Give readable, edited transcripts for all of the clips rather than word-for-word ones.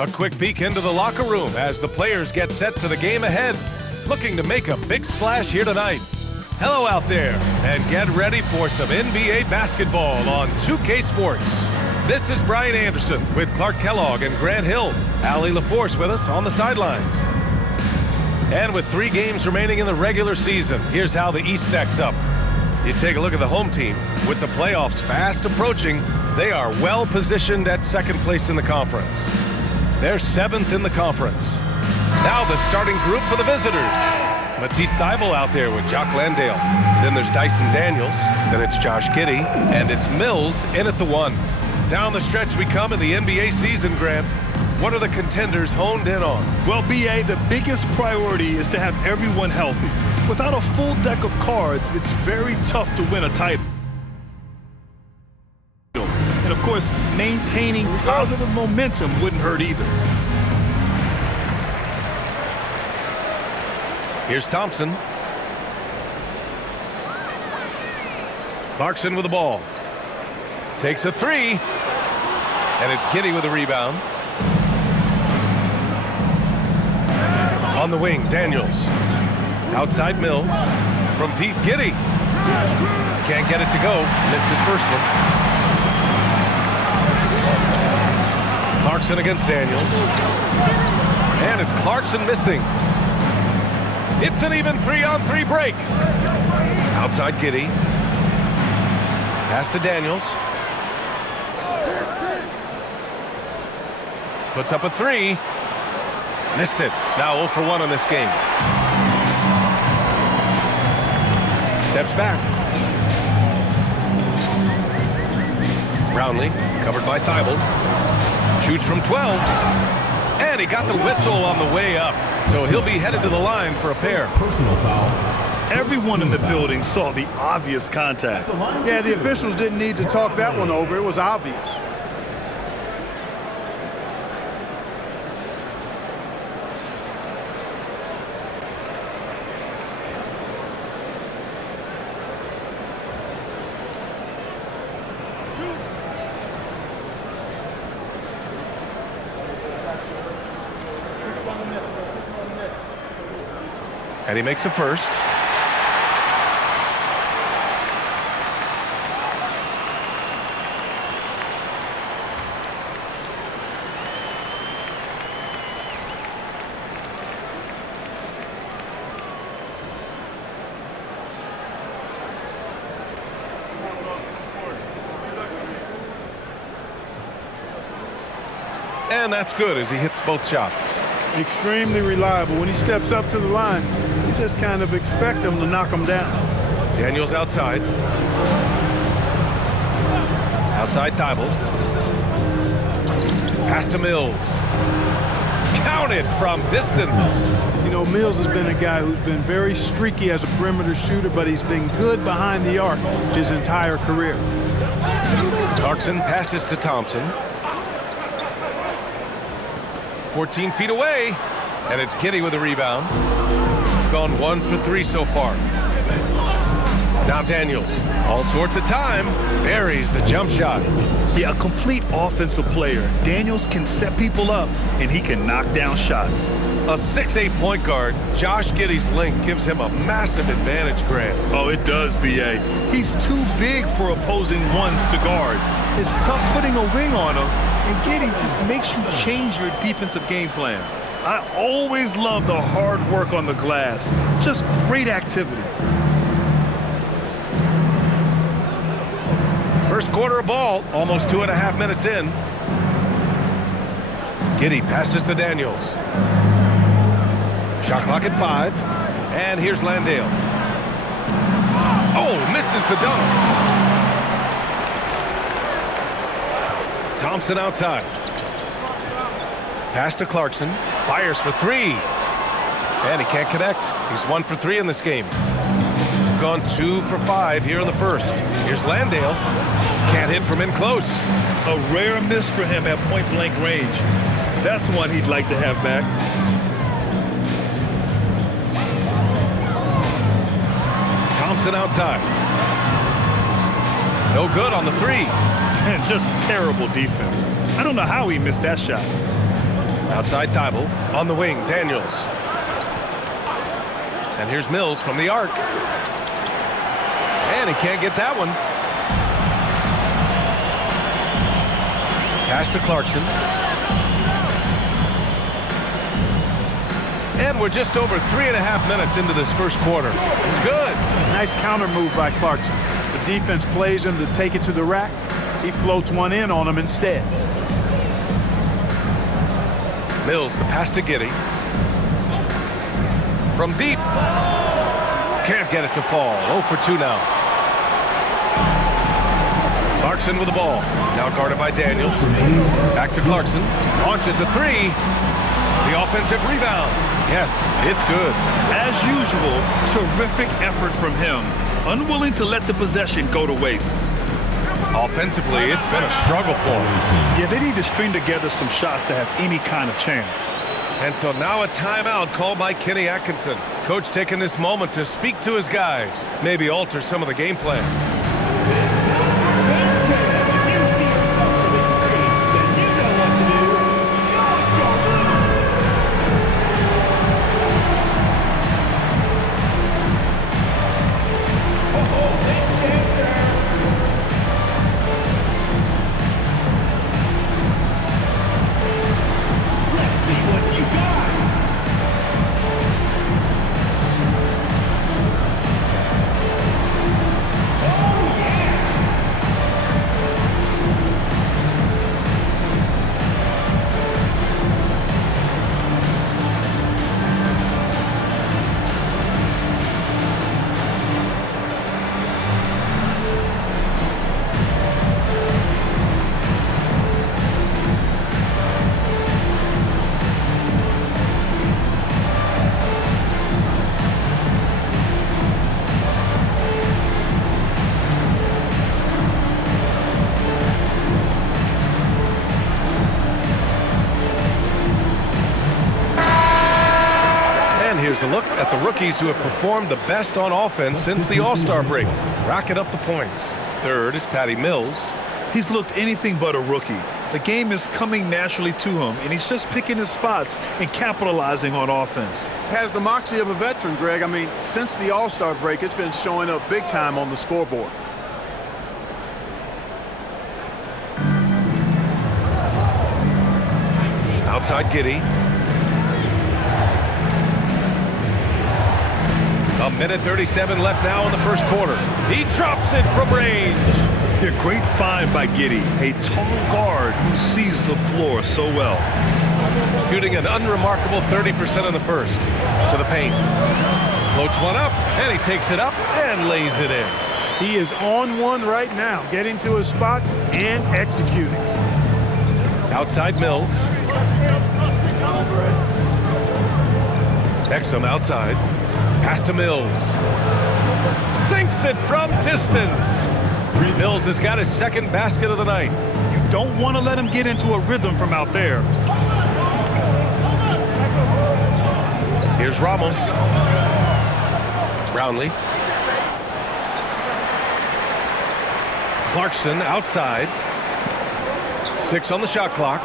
A quick peek into the locker room as the players get set for the game ahead, looking to make a big splash here tonight. Hello out there, and get ready for some NBA basketball on 2K Sports. This is Brian Anderson with Clark Kellogg and Grant Hill. Allie LaForce with us on the sidelines. And with 3 games remaining in the regular season, here's how the East stacks up. You take a look at the home team. With the playoffs fast approaching, they are well positioned at second place in the conference. They're 7th in the conference. Now the starting group for the visitors. Matisse Thybulle out there with Jock Landale. Then there's Dyson Daniels. Then it's Josh Giddey. And it's Mills in at the 1. Down the stretch we come in the NBA season, Grant. What are the contenders honed in on? Well, BA, the biggest priority is to have everyone healthy. Without a full deck of cards, it's very tough to win a title. And, of course, maintaining positive momentum wouldn't hurt either. Here's Thompson. Clarkson with the ball. Takes a 3. And it's Giddey with the rebound. On the wing, Daniels. Outside Mills. From deep, Giddey. Can't get it to go. Missed his first one. Clarkson against Daniels. And it's Clarkson missing. It's an even 3-on-3 break. Outside Giddey. Pass to Daniels. Puts up a 3. Missed it. Now 0 for 1 on this game. Steps back. Brownlee, covered by Thybulle. Shoots from 12. And he got the whistle on the way up. So he'll be headed to the line for a pair. Personal foul. Everyone in the building saw the obvious contact. Yeah, the officials didn't need to talk that one over. It was obvious. And he makes a first. And that's good as he hits both shots. Extremely reliable. When he steps up to the line, you just kind of expect him to knock him down. Daniels outside. Outside Thybulle. Pass to Mills. Counted from distance. You know, Mills has been a guy who's been very streaky as a perimeter shooter, but he's been good behind the arc his entire career. Clarkson passes to Thompson. 14 feet away, and it's Giddey with a rebound. Gone 1 for 3 so far. Now Daniels, all sorts of time, buries the jump shot. Yeah, a complete offensive player. Daniels can set people up, and he can knock down shots. A 6'8" point guard, Josh Giddey's length gives him a massive advantage, Grant. Oh, it does, BA. He's too big for opposing ones to guard. It's tough putting a wing on him, and Giddey just makes you change your defensive game plan. I always love the hard work on the glass. Just great activity. First quarter of ball, almost 2.5 minutes in. Giddey passes to Daniels. Shot clock at 5. And here's Landale. Oh, misses the dunk. Thompson outside. Pass to Clarkson. Fires for 3. And he can't connect. He's 1 for 3 in this game. Gone 2 for 5 here in the first. Here's Landale. Can't hit from in close. A rare miss for him at point-blank range. That's one he'd like to have back. Thompson outside. No good on the 3. And just terrible defense. I don't know how he missed that shot. Outside Dybel. On the wing, Daniels. And here's Mills from the arc. And he can't get that one. Pass to Clarkson. And we're just over 3.5 minutes into this first quarter. It's good. Nice counter move by Clarkson. The defense plays him to take it to the rack. He floats one in on him instead. Mills, the pass to Giddey. From deep. Can't get it to fall. 0 for 2 now. Clarkson with the ball. Now guarded by Daniels. Back to Clarkson. Launches a three. The offensive rebound. Yes, it's good. As usual, terrific effort from him. Unwilling to let the possession go to waste. Offensively, it's been a struggle for him. Yeah, they need to string together some shots to have any kind of chance. And so now a timeout called by Kenny Atkinson. Coach taking this moment to speak to his guys. Maybe alter some of the game plan. Here's a look at the rookies who have performed the best on offense since the All-Star break. Racking up the points. Third is Patty Mills. He's looked anything but a rookie. The game is coming naturally to him, and he's just picking his spots and capitalizing on offense. Has the moxie of a veteran, Greg. I mean, since the All-Star break, it's been showing up big time on the scoreboard. Outside Giddey. A minute 37 left now in the first quarter. He drops it from range. A great find by Giddey, a tall guard who sees the floor so well. Shooting an unremarkable 30% in the first. To the paint. Floats one up, and he takes it up and lays it in. He is on one right now, getting to his spots and executing. Outside Mills. Exum outside. Pass to Mills. Sinks it from distance. Mills has got his second basket of the night. You don't want to let him get into a rhythm from out there. Here's Ramos. Brownlee. Clarkson outside. 6 on the shot clock.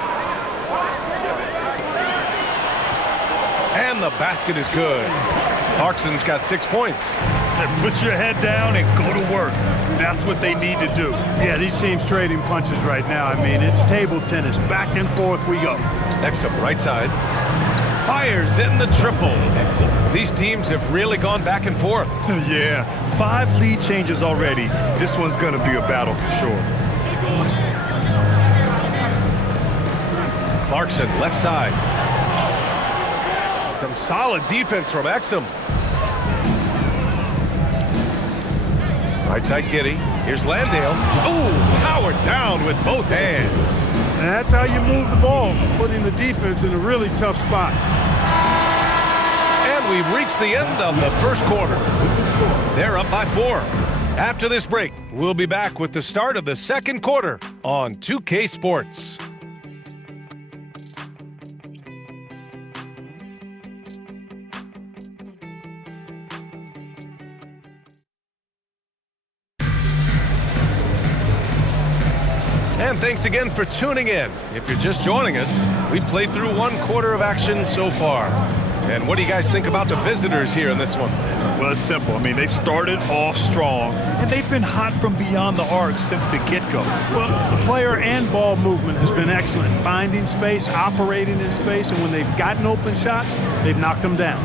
And the basket is good. Clarkson's got 6 points. And put your head down and go to work. That's what they need to do. Yeah, these teams trading punches right now. I mean, it's table tennis. Back and forth we go. Exum right side. Fires in the triple. These teams have really gone back and forth. Yeah, 5 lead changes already. This one's going to be a battle for sure. Clarkson left side. Some solid defense from Exum. Right side Giddey. Here's Landale. Ooh, powered down with both hands. And that's how you move the ball, putting the defense in a really tough spot. And we've reached the end of the first quarter. They're up by 4. After this break, we'll be back with the start of the second quarter on 2K Sports. And thanks again for tuning in. If you're just joining us, we played through 1 quarter of action so far. And what do you guys think about the visitors here in this one? Well, it's simple. I mean, they started off strong, and they've been hot from beyond the arc since the get-go. Well, the player and ball movement has been excellent. Finding space, operating in space, and when they've gotten open shots, they've knocked them down.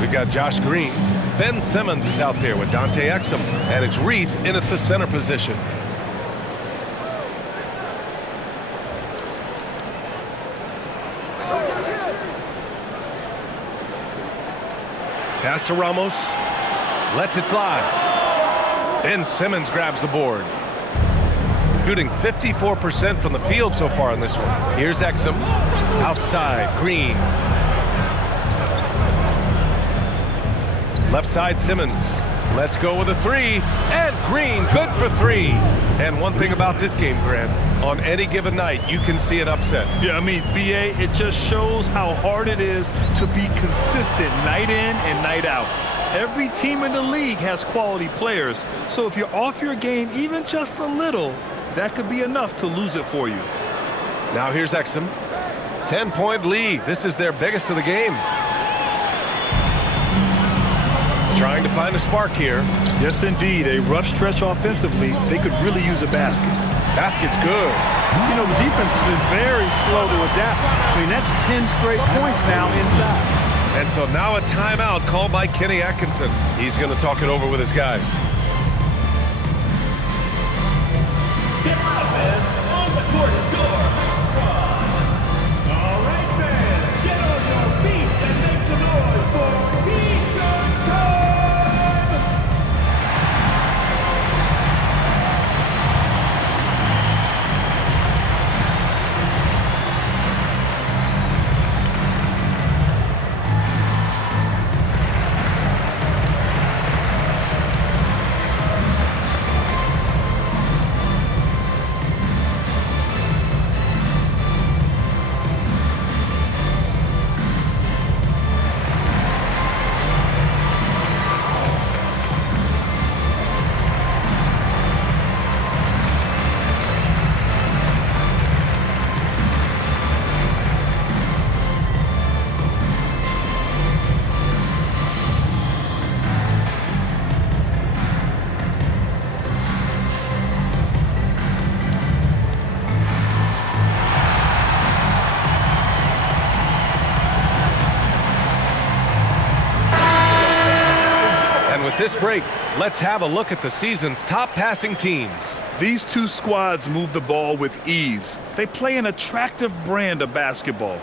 We've got Josh Green. Ben Simmons is out there with Dante Exum, and it's Reith in at the center position. Pass to Ramos. Lets it fly. Ben Simmons grabs the board. Shooting 54% from the field so far in this one. Here's Exum. Outside, Green. Left side, Simmons. Let's go with a 3. And Green, good for 3. And one thing about this game, Grant, on any given night, you can see an upset. Yeah, I mean, BA, it just shows how hard it is to be consistent night in and night out. Every team in the league has quality players, so if you're off your game even just a little, that could be enough to lose it for you. Now here's Exum. 10-point lead. This is their biggest of the game. Trying to find a spark here. Yes, indeed. A rough stretch offensively. They could really use a basket. Basket's good. You know, the defense has been very slow to adapt. I mean, that's 10 straight points now inside. And so now a timeout called by Kenny Atkinson. He's going to talk it over with his guys. Get up, man. On the court door. All right, fans. Get on your feet and make some noise for T-shirt time. This break, let's have a look at the season's top passing teams. These two squads move the ball with ease. They play an attractive brand of basketball.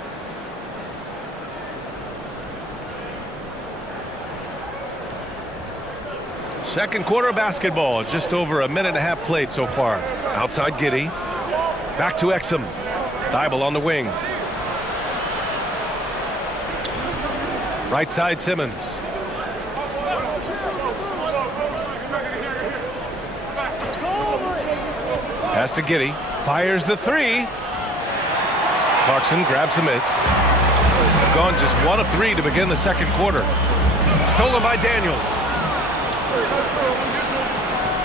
Second quarter basketball, just over a minute and a half played so far. Outside Giddey. Back to Exum. Thibault on the wing. Right side Simmons. Pass to Giddey. Fires the 3. Clarkson grabs a miss. Gone just 1 of 3 to begin the second quarter. Stolen by Daniels.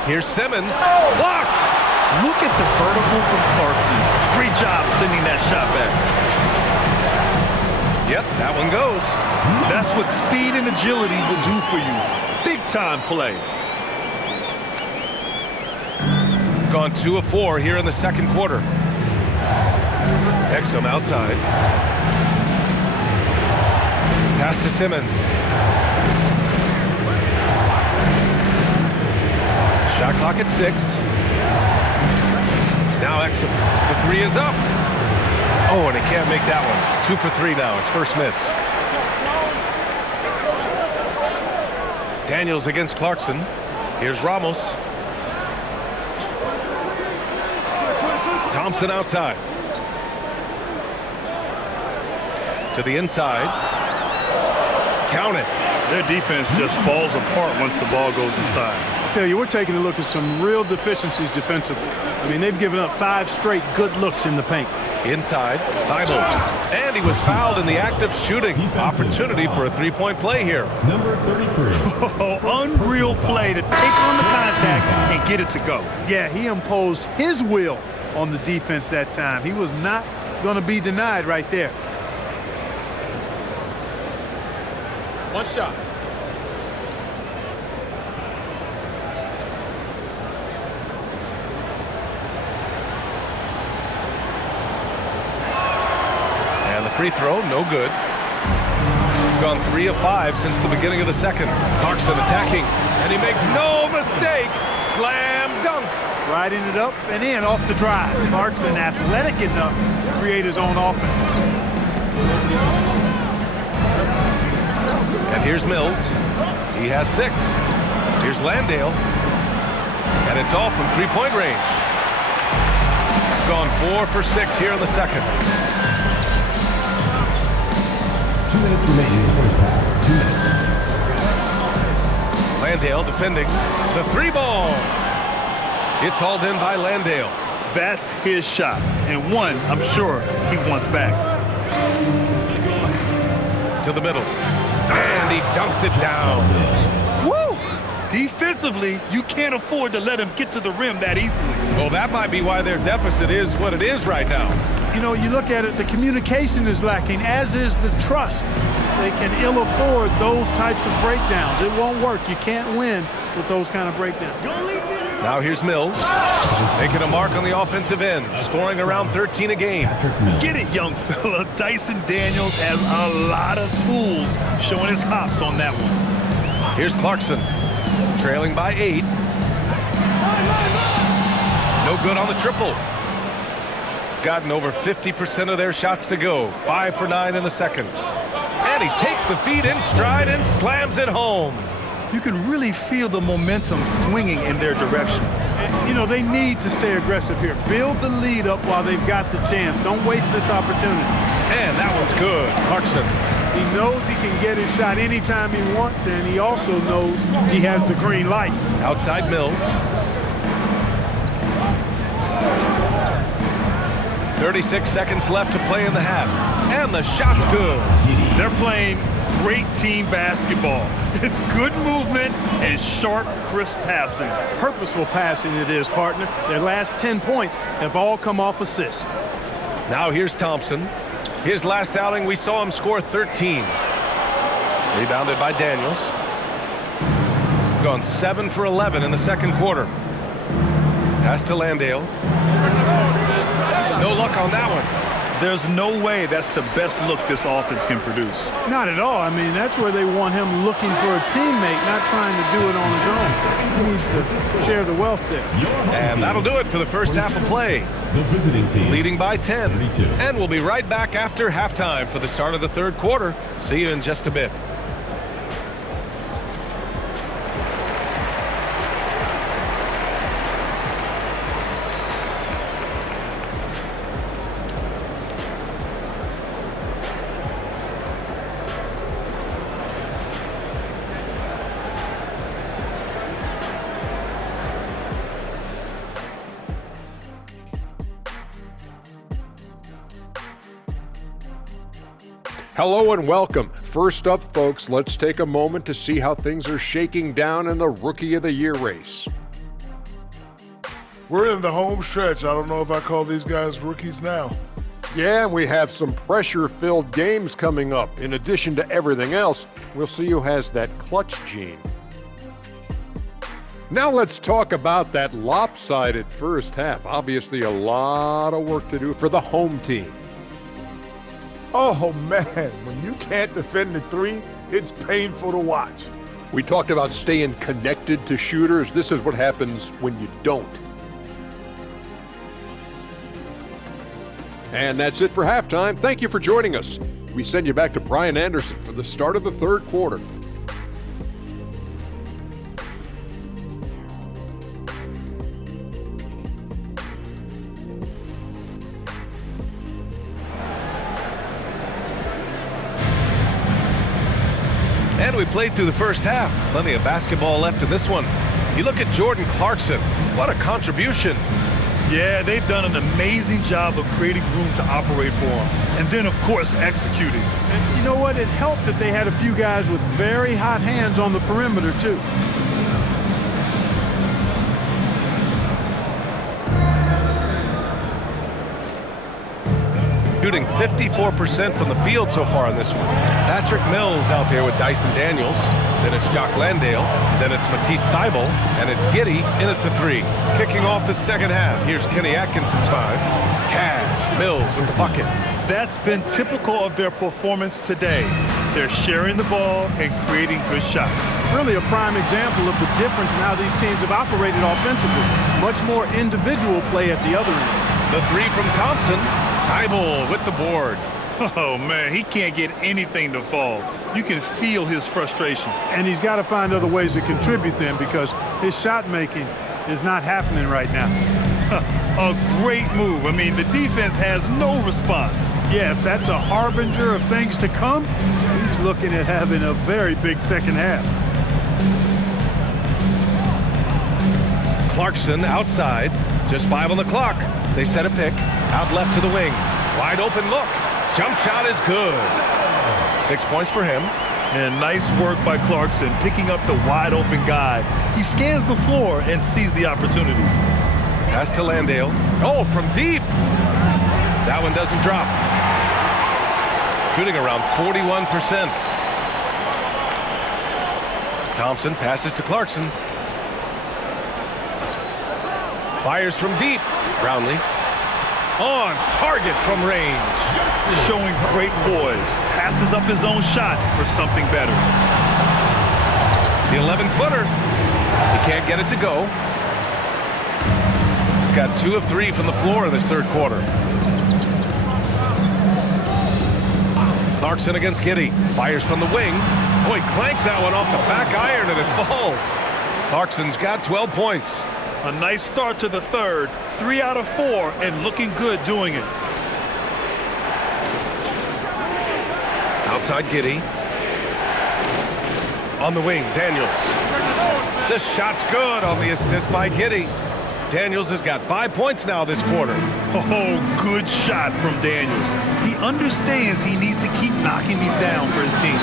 Here's Simmons. Blocked! Look at the vertical from Clarkson. Great job sending that shot back. Yep, that one goes. That's what speed and agility will do for you. Big time play. Gone 2 of 4 here in the second quarter. Exum outside. Pass to Simmons. Shot clock at 6. Now Exum. The 3 is up. Oh, and he can't make that one. 2 for 3 now. His first miss. Daniels against Clarkson. Here's Ramos. Thompson outside. To the inside. Count it. Their defense just falls apart once the ball goes inside. I tell you, we're taking a look at some real deficiencies defensively. I mean, they've given up 5 straight good looks in the paint. Inside, Thibault. And he was fouled in the act of shooting. Opportunity for a 3-point play here. Number 33. Oh, unreal play to take on the contact and get it to go. Yeah, he imposed his will on the defense that time. He was not going to be denied right there. One shot. And the free throw, no good. He's gone 3 of 5 since the beginning of the second. Clarkson attacking, and he makes no mistake. Slam dunk. Riding it up and in off the drive. Clarkson athletic enough to create his own offense. And here's Mills. He has 6. Here's Landale. And it's all from three-point range. Gone 4 for 6 here in the second. 2 minutes remaining in the first half. 2 minutes. Landale defending. The 3-ball. It's hauled in by Landale. That's his shot, and one I'm sure he wants back. To the middle. And he dunks it down. Woo! Defensively, you can't afford to let him get to the rim that easily. Well, that might be why their deficit is what it is right now. You know, you look at it, the communication is lacking, as is the trust. They can ill afford those types of breakdowns. It won't work. You can't win with those kind of breakdowns. Now here's Mills, making a mark on the offensive end, scoring around 13 a game. Get it, young fella. Dyson Daniels has a lot of tools, showing his hops on that one. Here's Clarkson, trailing by 8. No good on the triple. Gotten over 50% of their shots to go. 5 for 9 in the second. And he takes the feed in stride and slams it home. You can really feel the momentum swinging in their direction. You know, they need to stay aggressive here. Build the lead up while they've got the chance. Don't waste this opportunity. And that one's good. Clarkson. He knows he can get his shot anytime he wants, and he also knows he has the green light. Outside Mills. 36 seconds left to play in the half. And the shot's good. They're playing great team basketball. It's good movement and sharp, crisp passing. Purposeful passing it is, partner. Their last 10 points have all come off assists. Now here's Thompson. His last outing, we saw him score 13. Rebounded by Daniels. Gone 7 for 11 in the second quarter. Pass to Landale. No luck on that one. There's no way that's the best look this offense can produce. Not at all. I mean, that's where they want him looking for a teammate, not trying to do it on his own. He needs to share the wealth there. And that'll do it for the first half of play. The visiting team Leading by 10. 32. And we'll be right back after halftime for the start of the third quarter. See you in just a bit. Hello and welcome. First up, folks, let's take a moment to see how things are shaking down in the Rookie of the Year race. We're in the home stretch. I don't know if I call these guys rookies now. Yeah, we have some pressure-filled games coming up. In addition to everything else, we'll see who has that clutch gene. Now let's talk about that lopsided first half. Obviously, a lot of work to do for the home team. Oh, man, when you can't defend the three, it's painful to watch. We talked about staying connected to shooters. This is what happens when you don't. And that's it for halftime. Thank you for joining us. We send you back to Brian Anderson for the start of the third quarter. And we played through the first half. Plenty of basketball left in this one. You look at Jordan Clarkson. What a contribution. Yeah, they've done an amazing job of creating room to operate for him. And then, of course, executing. And you know what? It helped that they had a few guys with very hot hands on the perimeter, too. shooting 54% from the field so far in this one. Patrick Mills out there with Dyson Daniels. Then it's Jock Landale. Then it's Matisse Thybulle. And it's Giddey in at the 3. Kicking off the second half, here's Kenny Atkinson's 5. Cash, Mills with the buckets. That's been typical of their performance today. They're sharing the ball and creating good shots. Really a prime example of the difference in how these teams have operated offensively. Much more individual play at the other end. The 3 from Thompson. Thybulle with the board. Oh, man, he can't get anything to fall. You can feel his frustration. And he's got to find other ways to contribute then, because his shot making is not happening right now. A great move. I mean, the defense has no response. Yeah, if that's a harbinger of things to come, he's looking at having a very big second half. Clarkson outside. Just 5 on the clock. They set a pick. Out left to the wing. Wide open look. Jump shot is good. 6 points for him. And nice work by Clarkson, picking up the wide open guy. He scans the floor and sees the opportunity. Pass to Landale. Oh, from deep. That one doesn't drop. Shooting around 41%. Thompson passes to Clarkson. Fires from deep. Brownlee. On target from range. Showing great poise. Passes up his own shot for something better. The 11-footer. He can't get it to go. Got 2 of 3 from the floor in this third quarter. Clarkson against Giddey. Fires from the wing. Oh, he clanks that one off the back iron and it falls. Clarkson's got 12 points. A nice start to the third. 3 out of 4 and looking good doing it. Outside Giddey. On the wing, Daniels. This shot's good on the assist by Giddey. Daniels has got 5 points now this quarter. Oh, good shot from Daniels. He understands he needs to keep knocking these down for his team.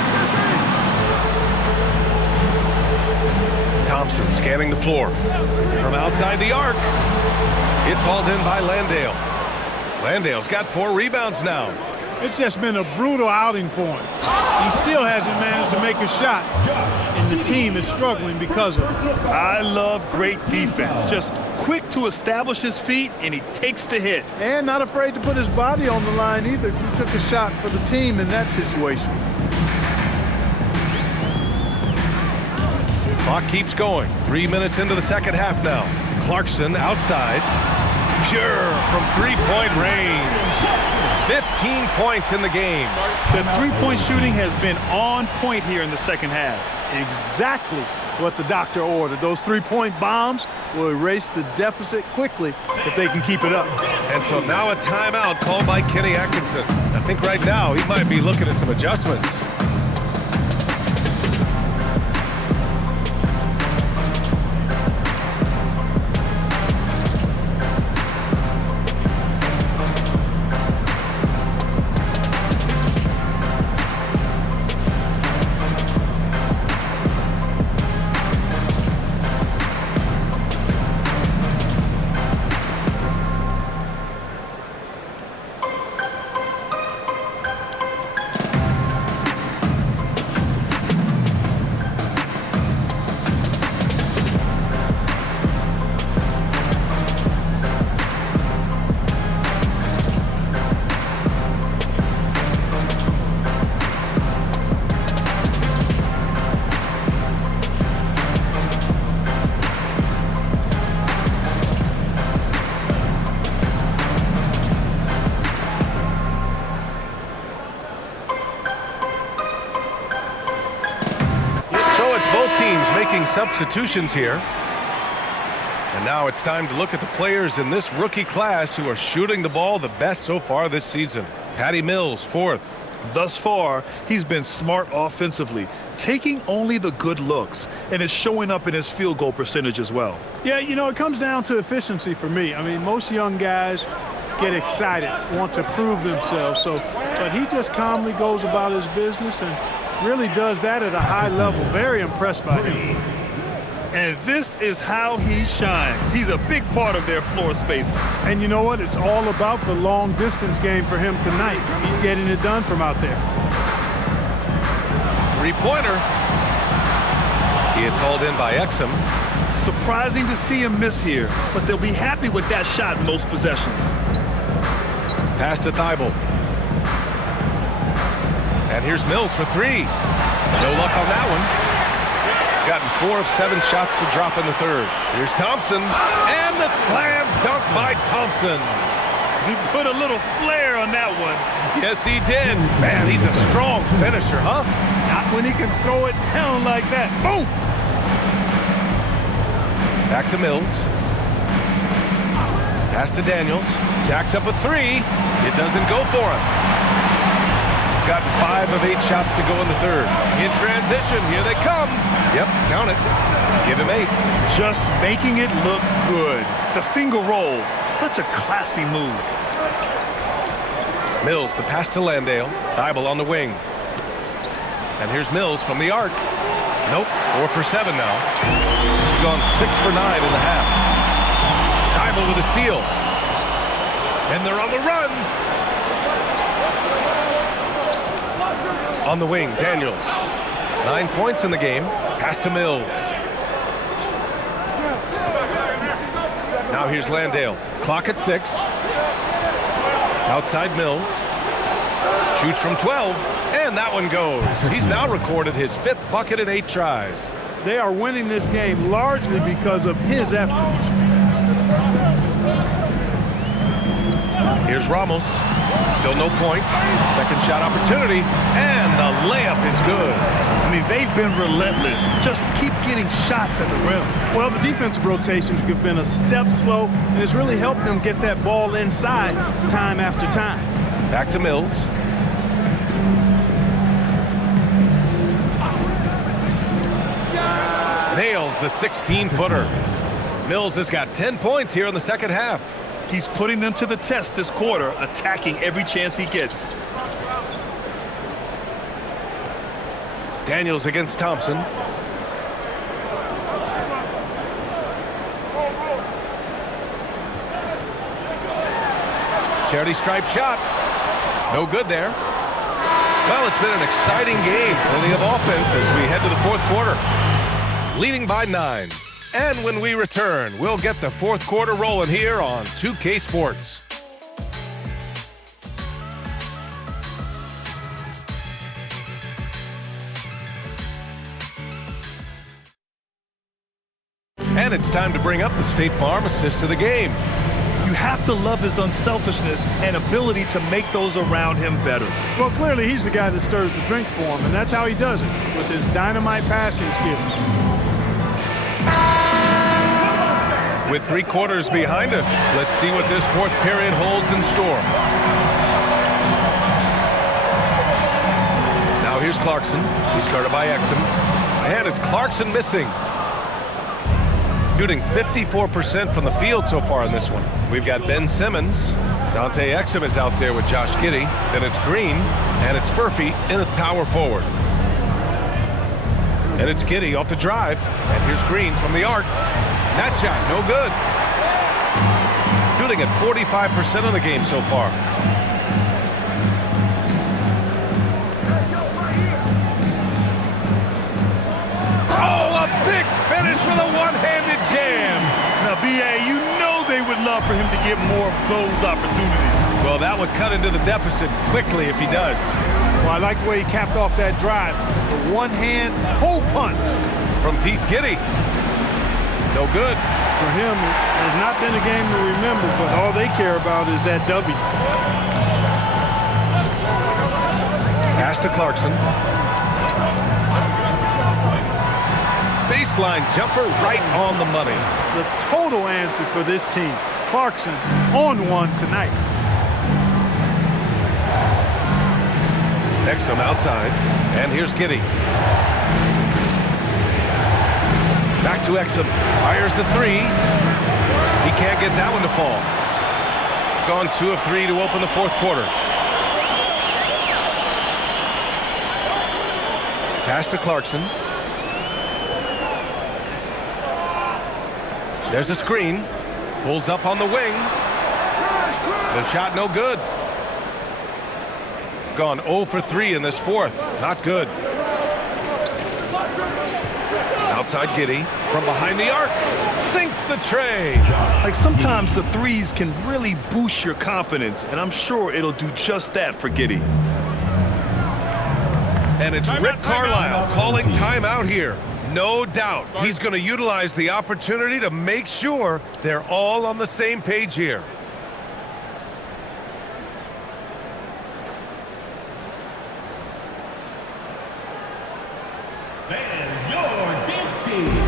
Thompson scanning the floor. From outside the arc. It's hauled in by Landale. Landale's got 4 rebounds now. It's just been a brutal outing for him. He still hasn't managed to make a shot, and the team is struggling because of it. I love great defense. Just quick to establish his feet, and he takes the hit. And not afraid to put his body on the line either. He took a shot for the team in that situation. Clock keeps going. 3 minutes into the second half now. Clarkson outside. Pure from three-point range. 15 points in the game. The three-point shooting has been on point here in the second half. Exactly what the doctor ordered. Those three-point bombs will erase the deficit quickly if they can keep it up. And so now a timeout called by Kenny Atkinson. I think right now he might be looking at some adjustments. Substitutions here. And now it's time to look at the players in this rookie class who are shooting the ball the best so far this season. Patty Mills, 4th. Thus far, he's been smart offensively, taking only the good looks, and it's showing up in his field goal percentage as well. Yeah, you know, it comes down to efficiency for me. I mean, most young guys get excited, want to prove themselves. But he just calmly goes about his business and really does that at a high level. Very impressed by him. And this is how he shines. He's a big part of their floor space. And you know what? It's all about the long distance game for him tonight. He's getting it done from out there. Three-pointer. He is hauled in by Exum. Surprising to see him miss here, but they'll be happy with that shot in most possessions. Pass to Thibault. And here's Mills for three. No luck on that one. Gotten 4 of 7 shots to drop in the third. Here's Thompson. And the slam dunk by Thompson. He put a little flair on that one. Yes, he did. Man, he's a strong finisher, huh? Not when he can throw it down like that. Boom! Back to Mills. Pass to Daniels. Jacks up a three. It doesn't go for him. Gotten 5 of 8 shots to go in the third. In transition, here they come. Yep, count it. Give him 8. Just making it look good. The finger roll, such a classy move. Mills, the pass to Landale. Thibault on the wing. And here's Mills from the arc. Nope, 4 for 7 now. He's gone 6 for 9 in the half. Thibault with a steal. And they're on the run. On the wing, Daniels. 9 points in the game. Pass to Mills. Now here's Landale. Clock at 6. Outside Mills. Shoots from 12. And that one goes. He's now recorded his 5th bucket in 8 tries. They are winning this game largely because of his effort. Here's Ramos. Still no points. Second shot opportunity. And the layup is good. I mean, they've been relentless. Just keep getting shots at the rim. Well, the defensive rotations have been a step slow, and it's really helped them get that ball inside time after time. Back to Mills. Nails the 16-footer. Mills has got 10 points here in the second half. He's putting them to the test this quarter, attacking every chance he gets. Daniels against Thompson. Charity stripe shot. No good there. Well, it's been an exciting game. Plenty of offense as we head to the fourth quarter. Leading by 9. And when we return, we'll get the fourth quarter rolling here on 2K Sports. And it's time to bring up the State Farm assist of the game. You have to love his unselfishness and ability to make those around him better. Well, clearly he's the guy that stirs the drink for him, and that's how he does it, with his dynamite passing skills. With 3 quarters behind us, let's see what this fourth period holds in store. Now here's Clarkson. He started by Exum. And it's Clarkson missing. Shooting 54% from the field so far in this one. We've got Ben Simmons. Dante Exum is out there with Josh Giddey. Then it's Green, and it's Furphy in the power forward. And it's Giddey off the drive. And here's Green from the arc. That shot, no good. Shooting at 45% of the game so far. Oh, a big finish with a one-handed jam. Now, BA, you know they would love for him to get more of those opportunities. Well, that would cut into the deficit quickly if he does. Well, I like the way he capped off that drive. The one-hand hole punch. From Pete Giddey. No good. For him, it has not been a game to remember, but all they care about is that W. Pass to Clarkson. Baseline jumper right on the money. The total answer for this team. Clarkson on one tonight. Exum outside. And here's Giddey. Back to Exum. Fires the 3. He can't get that one to fall. Gone 2 of 3 to open the fourth quarter. Pass to Clarkson. There's a screen. Pulls up on the wing. The shot no good. Gone 0 for 3 in this fourth. Not good. Outside Giddy from behind the arc. Sinks the tray. Like sometimes the threes can really boost your confidence, and I'm sure it'll do just that for Giddy. And it's Rick Carlisle calling timeout here. No doubt he's going to utilize the opportunity to make sure they're all on the same page here. There's your dance team.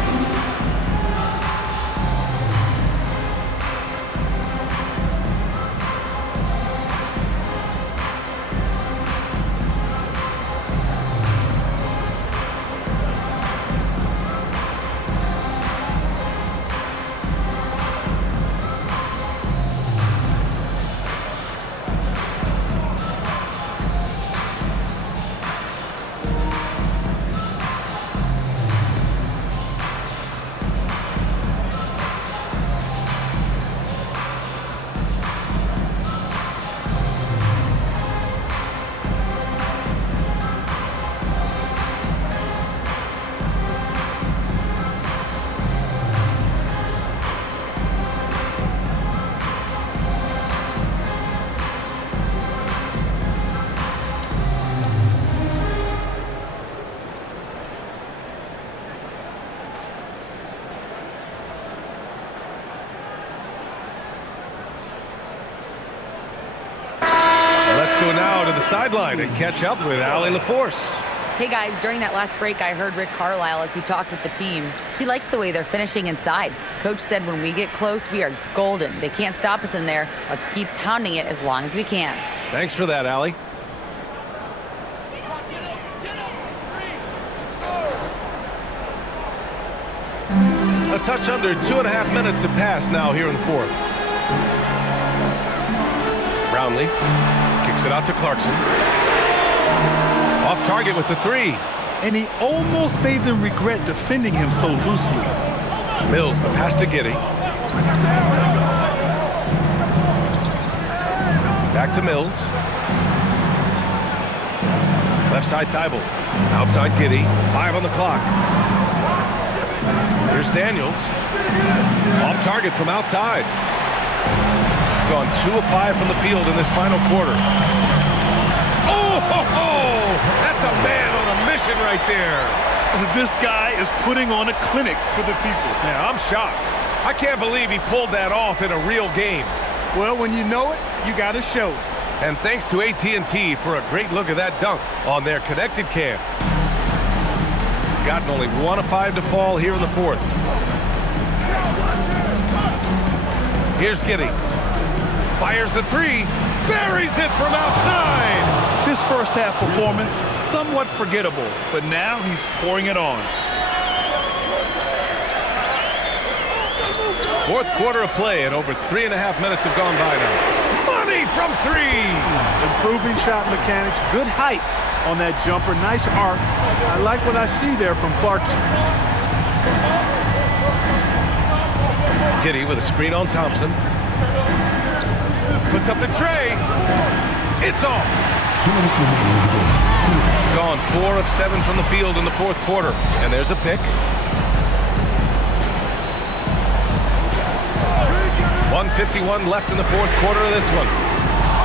Go now to the sideline and catch up with Allie LaForce. Hey guys, during that last break, I heard Rick Carlisle as he talked with the team. He likes the way they're finishing inside. Coach said when we get close, we are golden. They can't stop us in there. Let's keep pounding it as long as we can. Thanks for that, Allie. A touch under 2.5 minutes have passed now here in the fourth. Brownlee kicks it out to Clarkson. Off target with the three. And he almost made them regret defending him so loosely. Mills, the pass to Giddy. Back to Mills. Left side Thibault. Outside Giddy. 5 on the clock. Here's Daniels. Off target from outside. Gone 2 of 5 from the field in this final quarter. Oh, ho, ho! That's a man on a mission right there. This guy is putting on a clinic for the people. Yeah, I'm shocked. I can't believe he pulled that off in a real game. Well, when you know it, you got to show it. And thanks to AT&T for a great look at that dunk on their connected cam. Gotten only 1 of 5 to fall here in the fourth. Here's Giddy. Fires the three. Buries it from outside. His first half performance, somewhat forgettable, but now he's pouring it on. Fourth quarter of play, and over 3.5 minutes have gone by now. Money from 3. Improving shot mechanics. Good height on that jumper. Nice arc. I like what I see there from Clarkson. Giddy with a screen on Thompson. Puts up the tray. It's off. Gone 4 of 7 from the field in the fourth quarter. And there's a pick. 1:51 left in the fourth quarter of this one.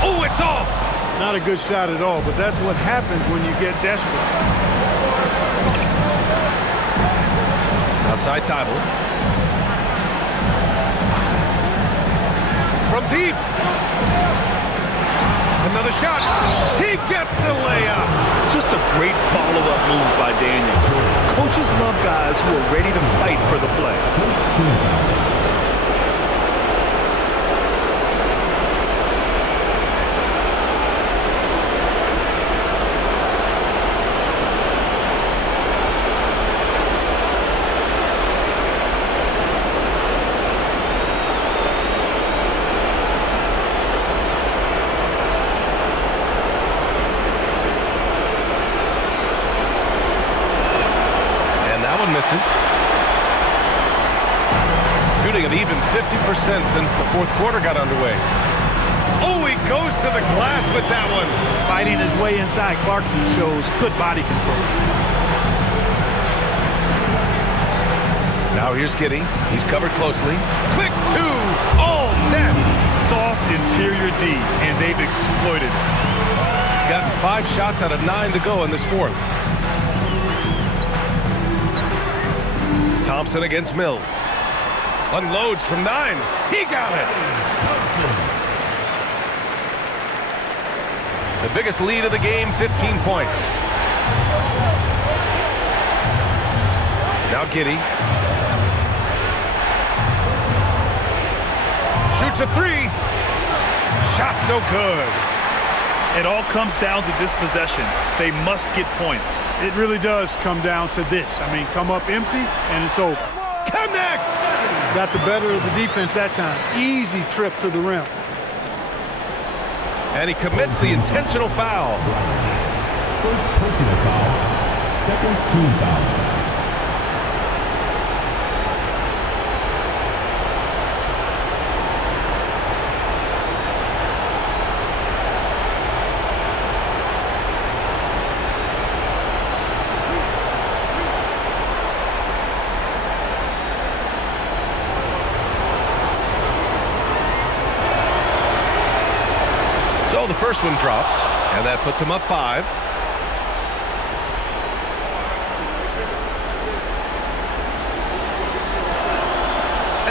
Oh, it's off. Not a good shot at all, but that's what happens when you get desperate. Outside Thibault. From deep. Another shot. He gets the layup. Just a great follow-up move by Daniels. Coaches love guys who are ready to fight for the play. Misses. shooting at even 50% since the fourth quarter got underway. Oh, he goes to the glass with that one. Fighting his way inside, Clarkson shows good body control. Now here's Giddy. He's covered closely. Quick two. All net. Soft interior D, and they've exploited it. Gotten 5 shots out of 9 to go in this fourth. Thompson against Mills. Unloads from 9. He got it. The biggest lead of the game, 15 points. Now Giddy. Shoots a 3. Shot's no good. It all comes down to this possession. They must get points. It really does come down to this. I mean, come up empty, and it's over. Connects! Got the better of the defense that time. Easy trip to the rim. And he commits the intentional foul. First personal foul. Second team foul. So the first one drops, and that puts him up 5.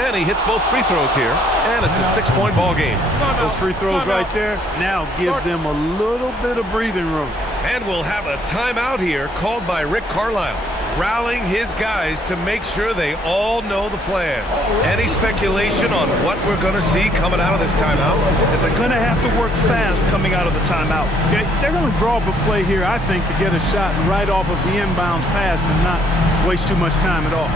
And he hits both free throws here, and it's a 6-point ball game. Those free throws right there now give them a little bit of breathing room. And we'll have a timeout here called by Rick Carlisle, rallying his guys to make sure they all know the plan. Any speculation on what we're going to see coming out of this timeout? They're going to have to work fast coming out of the timeout. They're going to draw up a play here, I think, to get a shot right off of the inbounds pass and not waste too much time at all.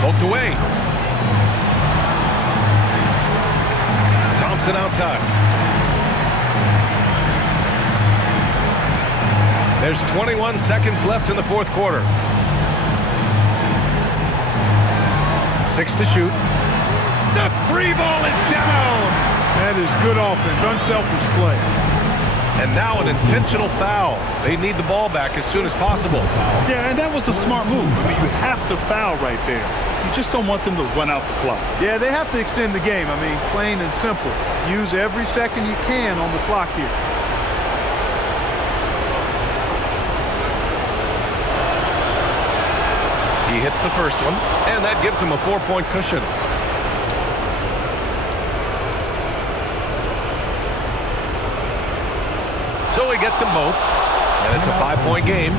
Poked away. Thompson outside. There's 21 seconds left in the fourth quarter. 6 to shoot. The 3 ball is down. That is good offense, unselfish play. And now an intentional foul. They need the ball back as soon as possible. Yeah, and that was a smart move. I mean, you have to foul right there. You just don't want them to run out the clock. Yeah, they have to extend the game. I mean, plain and simple. Use every second you can on the clock here. He hits the first one, and that gives him a 4-point cushion. So he gets them both, and it's a 5-point game.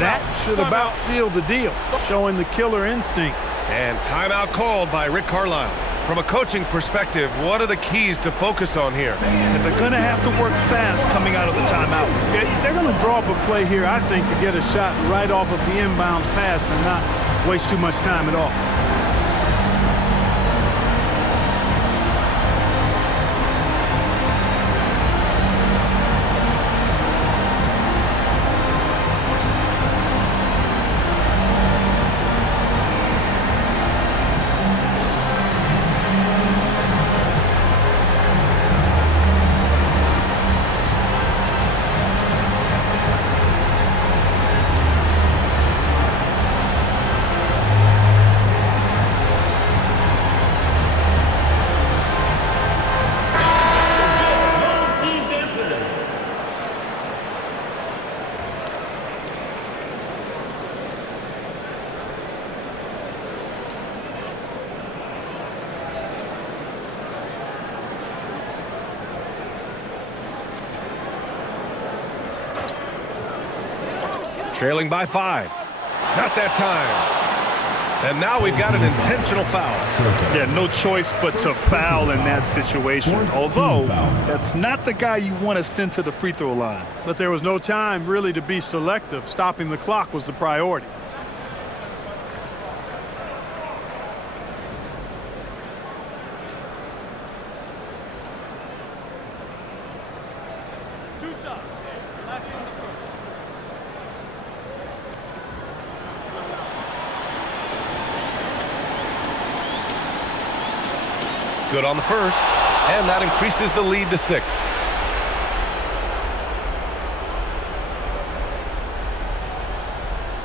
That should about seal the deal, showing the killer instinct. And timeout called by Rick Carlisle. From a coaching perspective, what are the keys to focus on here? They're going to have to work fast coming out of the timeout. They're going to draw up a play here, I think, to get a shot right off of the inbounds pass and not waste too much time at all. Trailing by 5. Not that time. And now we've got an intentional foul. Yeah, no choice but to foul in that situation. Although, that's not the guy you want to send to the free throw line. But there was no time really to be selective. Stopping the clock was the priority. Good on the first, and that increases the lead to 6.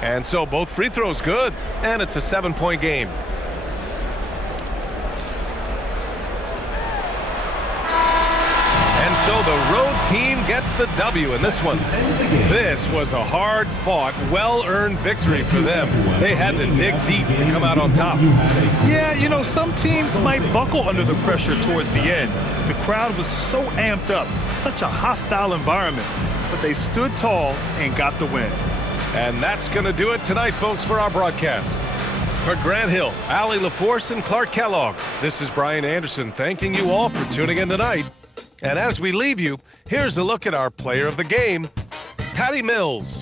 And so both free throws good, and it's a 7-point game. And so the road team gets the W in this one. This was a hard-fought, well-earned victory for them. They had to dig deep to come out on top. Yeah, you know, some teams might buckle under the pressure towards the end. The crowd was so amped up, such a hostile environment. But they stood tall and got the win. And that's going to do it tonight, folks, for our broadcast. For Grant Hill, Allie LaForce, and Clark Kellogg, this is Brian Anderson thanking you all for tuning in tonight. And as we leave you, here's a look at our player of the game, Patty Mills.